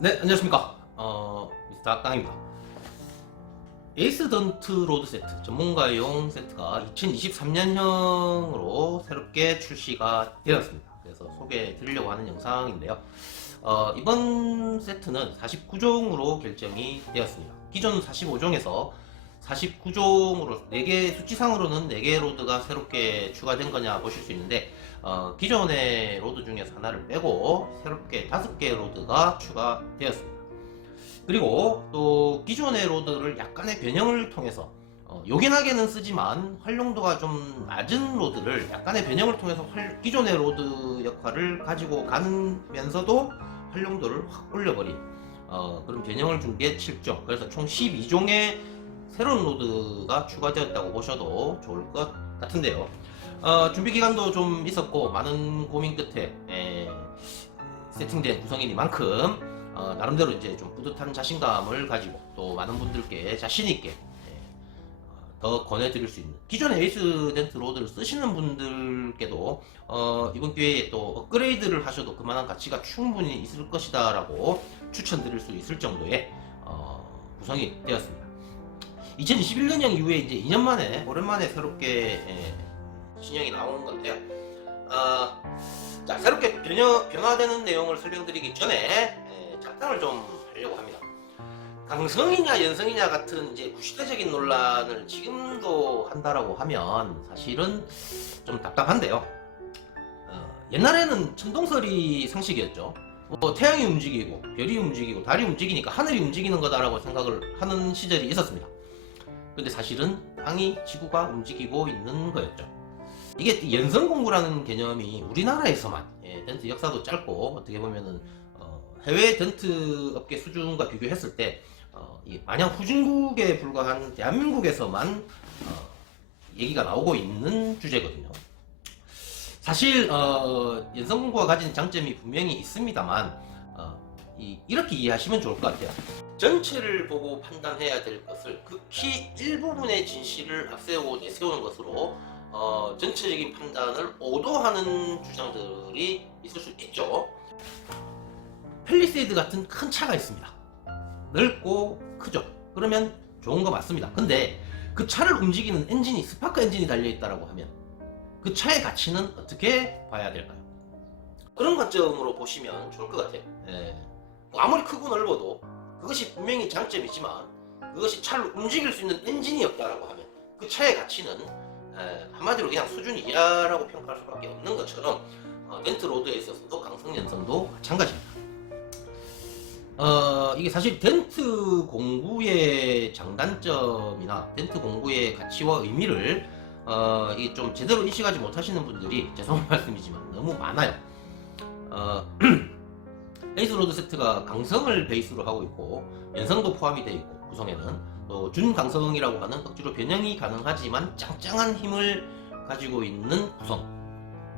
네, 안녕하십니까. 미스터 악당입니다. 에이스 던트 로드 세트, 전문가용 세트가 2023년형으로 새롭게 출시가 되었습니다. 그래서 소개해 드리려고 하는 영상인데요. 이번 세트는 49종으로 결정이 되었습니다. 기존 45종에서 49종으로 4개, 수치상으로는 4개 로드가 새롭게 추가된 거냐 보실 수 있는데, 기존의 로드 중에서 하나를 빼고 새롭게 5개 로드가 추가되었습니다. 그리고 또 기존의 로드를 약간의 변형을 통해서 요긴하게는 쓰지만 활용도가 좀 낮은 로드를 약간의 변형을 통해서 기존의 로드 역할을 가지고 가면서도 활용도를 확 올려버린 그런 변형을 준비해 7종, 그래서 총 12종의 새로운 로드가 추가되었다고 보셔도 좋을 것 같은데요. 준비 기간도 좀 있었고 많은 고민 끝에 세팅된 구성이니만큼 나름대로 이제 좀 뿌듯한 자신감을 가지고 또 많은 분들께 자신있게 더 권해드릴 수 있는, 기존의 에이스 덴트 로드를 쓰시는 분들께도 이번 기회에 또 업그레이드를 하셔도 그만한 가치가 충분히 있을 것이다 라고 추천드릴 수 있을 정도의 구성이 되었습니다. 2021년형 이후에 이제 2년 만에 오랜만에 새롭게 신형이 나온 건데요. 자, 새롭게 변화되는 내용을 설명드리기 전에 작당을 좀 하려고 합니다. 강성이냐 연성이냐 같은 이제 구시대적인 논란을 지금도 한다라고 하면 사실은 좀 답답한데요. 옛날에는 천동설이 상식이었죠. 태양이 움직이고 별이 움직이고 달이 움직이니까 하늘이 움직이는 거다라고 생각을 하는 시절이 있었습니다. 근데 사실은 땅이, 지구가 움직이고 있는 거였죠. 이게 연성공구라는 개념이 우리나라에서만, 덴트 역사도 짧고 어떻게 보면은 해외 덴트 업계 수준과 비교했을 때 마냥 후진국에 불과한 대한민국에서만 얘기가 나오고 있는 주제거든요. 사실 연성공구가 가진 장점이 분명히 있습니다만 이렇게 이해하시면 좋을 것 같아요. 전체를 보고 판단해야 될 것을 극히 일부분의 진실을 앞세우고 내세우는 것으로 전체적인 판단을 오도하는 주장들이 있을 수 있죠. 펠리세이드 같은 큰 차가 있습니다. 넓고 크죠. 그러면 좋은 거 맞습니다. 근데 그 차를 움직이는 엔진이 스파크 엔진이 달려있다라고 하면 그 차의 가치는 어떻게 봐야 될까요? 그런 관점으로 보시면 좋을 것 같아요. 아무리 크고 넓어도 그것이 분명히 장점이지만 그것이 차를 움직일 수 있는 엔진이 없다라고 하면 그 차의 가치는 한마디로 그냥 수준 이하라고 평가할 수밖에 없는 것처럼 덴트 로드에 있어서도 강성 연성도 마찬가지입니다. 이게 사실 덴트 공구의 장단점이나 덴트 공구의 가치와 의미를 이게 좀 제대로 인식하지 못하시는 분들이, 죄송한 말씀이지만 너무 많아요. 에이스 로드 세트가 강성을 베이스로 하고 있고 연성도 포함이 되어 있고, 구성에는 또 준강성이라고 하는 억지로 변형이 가능하지만 짱짱한 힘을 가지고 있는 구성.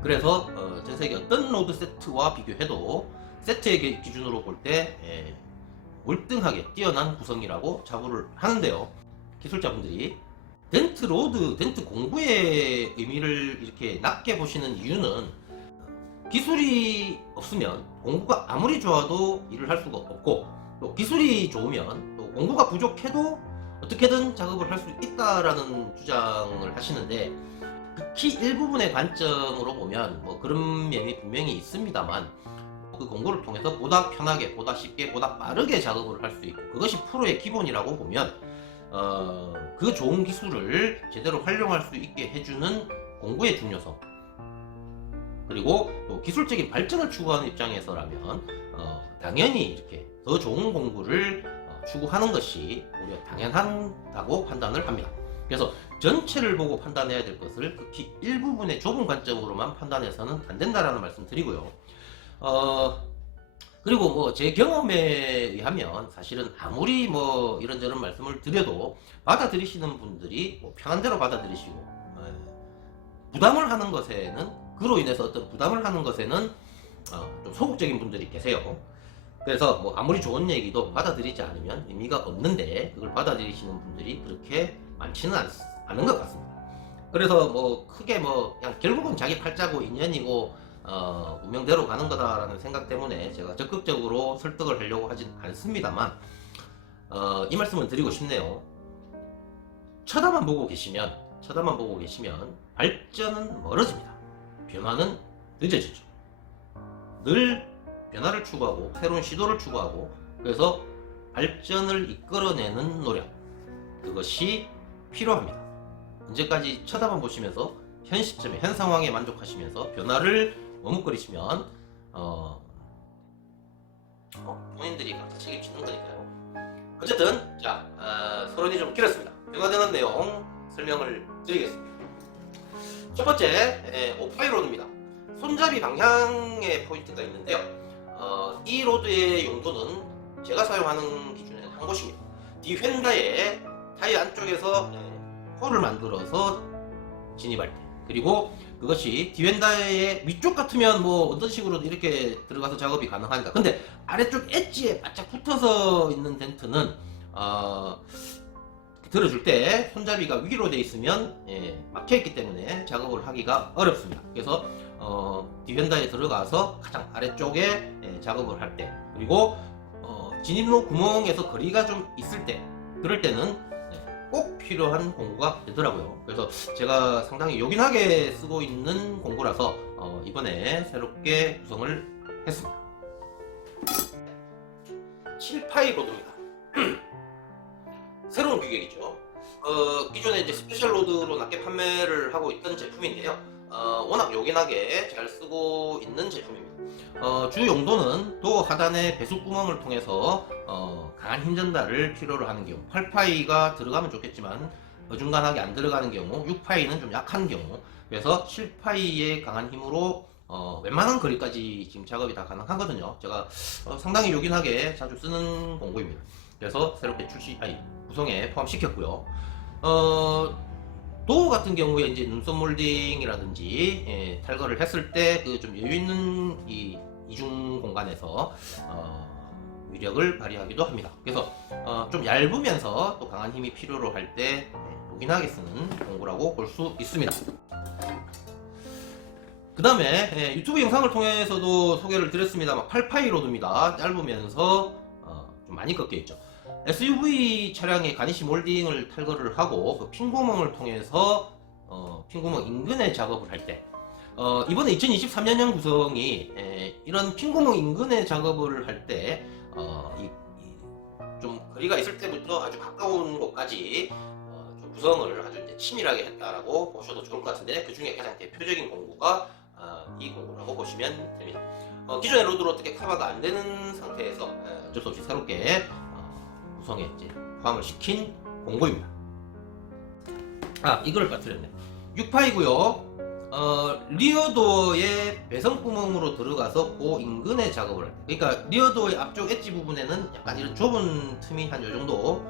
그래서 전 세계 어떤 로드 세트와 비교해도 세트의 기준으로 볼 때 월등하게 뛰어난 구성이라고 자부를 하는데요. 기술자분들이 덴트 로드, 덴트 공구의 의미를 이렇게 낮게 보시는 이유는 기술이 없으면 공구가 아무리 좋아도 일을 할 수가 없고, 또 기술이 좋으면 또 공구가 부족해도 어떻게든 작업을 할 수 있다라는 주장을 하시는데, 극히 일부분의 관점으로 보면 뭐 그런 면이 분명히 있습니다만 그 공구를 통해서 보다 편하게, 보다 쉽게, 보다 빠르게 작업을 할 수 있고 그것이 프로의 기본이라고 보면 그 좋은 기술을 제대로 활용할 수 있게 해주는 공구의 중요성, 그리고 또 기술적인 발전을 추구하는 입장에서라면 당연히 이렇게 더 좋은 공구를 추구하는 것이 오히려 당연하다고 판단을 합니다. 그래서 전체를 보고 판단해야 될 것을 극히 일부분의 좁은 관점으로만 판단해서는 안 된다라는 말씀 드리고요. 그리고 뭐 제 경험에 의하면 사실은 아무리 뭐 이런저런 말씀을 드려도 받아들이시는 분들이 뭐 편한 대로 받아들이시고, 부담을 하는 것에는, 그로 인해서 어떤 부담을 하는 것에는 좀 소극적인 분들이 계세요. 그래서 뭐 아무리 좋은 얘기도 받아들이지 않으면 의미가 없는데 그걸 받아들이시는 분들이 그렇게 많지는 않은 것 같습니다. 그래서 뭐 크게 뭐 그냥 결국은 자기 팔자고 인연이고 운명대로 가는 거다라는 생각 때문에 제가 적극적으로 설득을 하려고 하진 않습니다만 이 말씀을 드리고 싶네요. 쳐다만 보고 계시면 발전은 멀어집니다. 변화는 늦어지죠. 늘 변화를 추구하고 새로운 시도를 추구하고, 그래서 발전을 이끌어내는 노력, 그것이 필요합니다. 언제까지 쳐다만 보시면서 현 시점에 현 상황에 만족하시면서 변화를 머뭇거리시면 본인들이 각자 책임지는 거니까요. 어쨌든 자, 서론이 좀 길었습니다. 변화되는 내용 설명을 드리겠습니다. 첫 번째, 오파이로드입니다. 손잡이 방향의 포인트가 있는데요. 이 로드의 용도는 제가 사용하는 기준에는 한 곳입니다. 디펜다의 타이어 안쪽에서 홀을 만들어서 진입할 때, 그리고 그것이 디펜다의 위쪽 같으면 뭐 어떤 식으로도 이렇게 들어가서 작업이 가능하니까. 근데 아래쪽 엣지에 바짝 붙어서 있는 덴트는 들어줄 때 손잡이가 위로 돼 있으면 막혀있기 때문에 작업을 하기가 어렵습니다. 그래서 디펜다에 들어가서 가장 아래쪽에 작업을 할 때, 그리고 진입로 구멍에서 거리가 좀 있을 때, 그럴 때는 꼭 필요한 공구가 되더라고요. 그래서 제가 상당히 요긴하게 쓰고 있는 공구라서 이번에 새롭게 구성을 했습니다. 7파이 로드입니다. 새로운 규격이죠. 기존에 이제 스페셜 로드로 낮게 판매를 하고 있던 제품인데요. 워낙 요긴하게 잘 쓰고 있는 제품입니다. 주 용도는 도 하단의 배수 구멍을 통해서 강한 힘 전달을 필요로 하는 경우, 8파이가 들어가면 좋겠지만 어중간하게 안 들어가는 경우, 6파이는 좀 약한 경우, 그래서 7파이의 강한 힘으로 웬만한 거리까지 지금 작업이 다 가능하거든요. 제가 상당히 요긴하게 자주 쓰는 공구입니다. 그래서 새롭게 구성에 포함시켰고요. 도어 같은 경우에 이제 눈썹 몰딩이라든지 탈거를 했을 때 그 좀 여유 있는 이 이중 공간에서 위력을 발휘하기도 합니다. 그래서 좀 얇으면서 또 강한 힘이 필요로 할 때 요긴하게 쓰는 공구라고 볼 수 있습니다. 그 다음에 유튜브 영상을 통해서도 소개를 드렸습니다만 8파이 로드입니다. 짧으면서 좀 많이 꺾여 있죠. SUV 차량의 가니쉬 몰딩을 탈거를 하고 그 핀구멍을 통해서 핀구멍 인근에 작업을 할 때, 이번에 2023년형 구성이 이런 핀구멍 인근에 작업을 할 때 좀 거리가 있을 때부터 아주 가까운 곳까지 좀 구성을 아주 이제 치밀하게 했다라고 보셔도 좋을 것 같은데, 그 중에 가장 대표적인 공구가 이 공구라고 보시면 됩니다. 기존의 로드로 어떻게 커버가 안 되는 상태에서 어쩔 수 없이 새롭게 구성에 이제 포함을 시킨 공구입니다. 이걸 빠뜨렸네. 6파이고요. 리어도어의 배선구멍으로 들어가서 그 인근에 작업을 할 때, 그러니까 리어도어의 앞쪽 엣지 부분에는 약간 이런 좁은 틈이 한 요 정도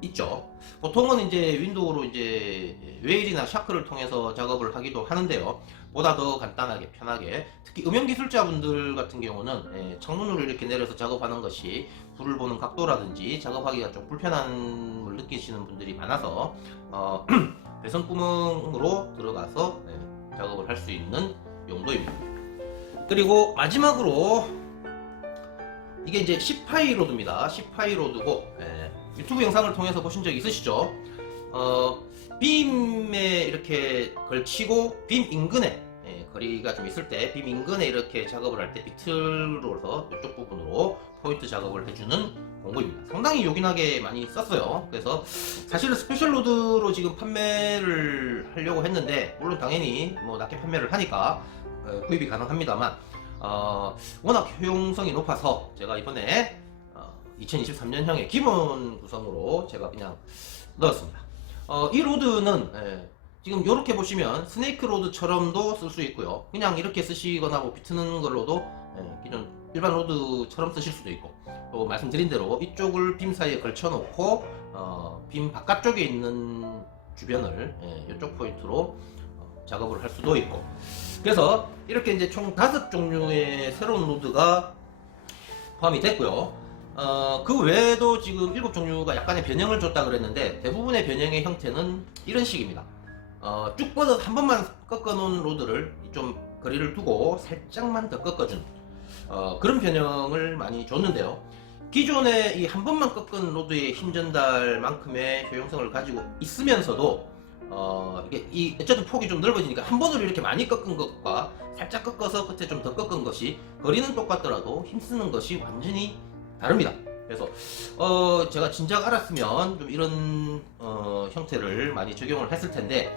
있죠. 보통은 이제 윈도우로 이제 웨일이나 샤크를 통해서 작업을 하기도 하는데요. 보다 더 간단하게 편하게, 특히 음영 기술자분들 같은 경우는 창문으로 이렇게 내려서 작업하는 것이 불을 보는 각도라든지 작업하기가 좀 불편함을 느끼시는 분들이 많아서 배선구멍으로 들어가서 작업을 할 수 있는 용도입니다. 그리고 마지막으로 이게 이제 10파이 로드입니다. 10파이 로드고 유튜브 영상을 통해서 보신 적 있으시죠? 빔에 이렇게 걸치고 빔 인근에 거리가 좀 있을 때 빔 인근에 이렇게 작업을 할 때 비틀로서 이쪽 부분으로 포인트 작업을 해주는 공구입니다. 상당히 요긴하게 많이 썼어요. 그래서 사실은 스페셜 로드로 지금 판매를 하려고 했는데, 물론 당연히 뭐 낮게 판매를 하니까 구입이 가능합니다만 워낙 효용성이 높아서 제가 이번에 2023년형의 기본 구성으로 제가 그냥 넣었습니다. 이 로드는 지금 이렇게 보시면 스네이크 로드처럼도 쓸 수 있고요. 그냥 이렇게 쓰시거나 뭐 비트는 걸로도 기존 일반 로드처럼 쓰실 수도 있고, 또 말씀드린 대로 이쪽을 빔 사이에 걸쳐 놓고 빔 바깥쪽에 있는 주변을 이쪽 포인트로 작업을 할 수도 있고, 그래서 이렇게 이제 총 5종류의 새로운 로드가 포함이 됐고요. 그 외에도 지금 7종류가 약간의 변형을 줬다 그랬는데, 대부분의 변형의 형태는 이런 식입니다. 쭉 뻗어 한 번만 꺾어 놓은 로드를 좀 거리를 두고 살짝만 더 꺾어준 그런 변형을 많이 줬는데요. 기존에 이 한 번만 꺾은 로드의 힘 전달만큼의 효용성을 가지고 있으면서도 이게 어쨌든 폭이 좀 넓어지니까 한 번으로 이렇게 많이 꺾은 것과 살짝 꺾어서 끝에 좀 더 꺾은 것이 거리는 똑같더라도 힘쓰는 것이 완전히 다릅니다. 그래서 제가 진작 알았으면 좀 이런 형태를 많이 적용을 했을 텐데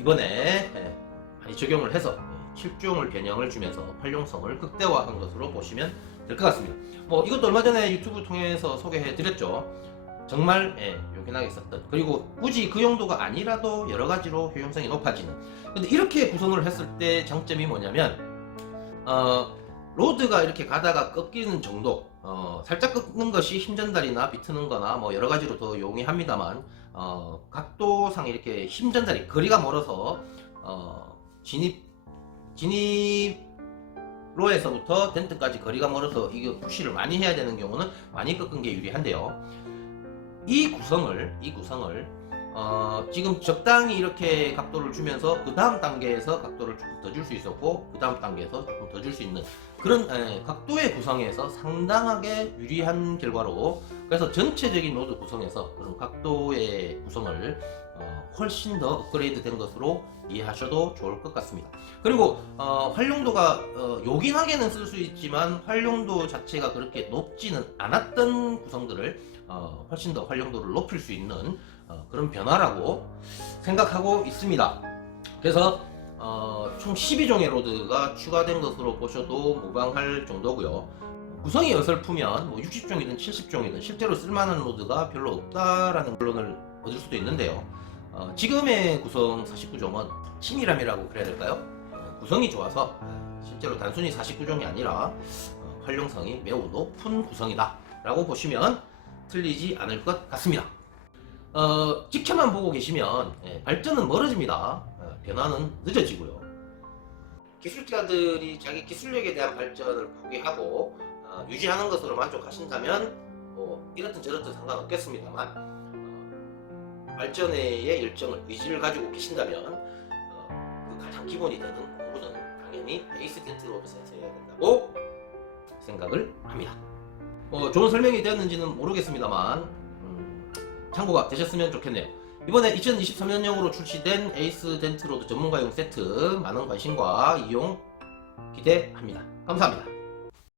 이번에 많이 적용을 해서 실종을 변형을 주면서 활용성을 극대화한 것으로 보시면 될 것 같습니다. 뭐 이것도 얼마 전에 유튜브 통해서 소개해 드렸죠. 정말 요긴하게 썼던, 그리고 굳이 그 용도가 아니라도 여러 가지로 효용성이 높아지는. 근데 이렇게 구성을 했을 때 장점이 뭐냐면 로드가 이렇게 가다가 꺾이는 정도, 살짝 꺾는 것이 힘 전달이나 비트는 거나 뭐 여러 가지로 더 용이합니다만 각도상 이렇게 힘 전달이 거리가 멀어서 진입로에서부터 덴트까지 거리가 멀어서 이거 푸시를 많이 해야 되는 경우는 많이 꺾은 게 유리한데요. 이 구성을 지금 적당히 이렇게 각도를 주면서 그 다음 단계에서 각도를 조금 더 줄 수 있었고 그 다음 단계에서 조금 더 줄 수 있는 그런 각도의 구성에서 상당하게 유리한 결과로, 그래서 전체적인 로드 구성에서 그런 각도의 구성을 훨씬 더 업그레이드 된 것으로 이해하셔도 좋을 것 같습니다. 그리고 활용도가 요긴하게는 쓸 수 있지만 활용도 자체가 그렇게 높지는 않았던 구성들을 훨씬 더 활용도를 높일 수 있는 그런 변화라고 생각하고 있습니다. 그래서 총 12종의 로드가 추가된 것으로 보셔도 무방할 정도고요. 구성이 어설프면 뭐 60종이든 70종이든 실제로 쓸만한 로드가 별로 없다라는 결론을 얻을 수도 있는데요. 지금의 구성 49종은 치밀함이라고 그래야 될까요? 구성이 좋아서 실제로 단순히 49종이 아니라 활용성이 매우 높은 구성이다 라고 보시면 틀리지 않을 것 같습니다. 지켜만 보고 계시면 발전은 멀어집니다. 변화는 늦어지고요. 기술자들이 자기 기술력에 대한 발전을 포기하고 유지하는 것으로 만족하신다면 뭐 이렇든 저렇든 상관없겠습니다만 발전의 열정을, 의지를 가지고 계신다면 그 가장 기본이 되는 공부는 당연히 베이스 덴트 로드에서 해야 된다고 생각을 합니다. 좋은 설명이 되었는지는 모르겠습니다만 참고가 되셨으면 좋겠네요. 이번에 2023년형으로 출시된 에이스 덴트 로드 전문가용 세트 많은 관심과 이용 기대합니다. 감사합니다.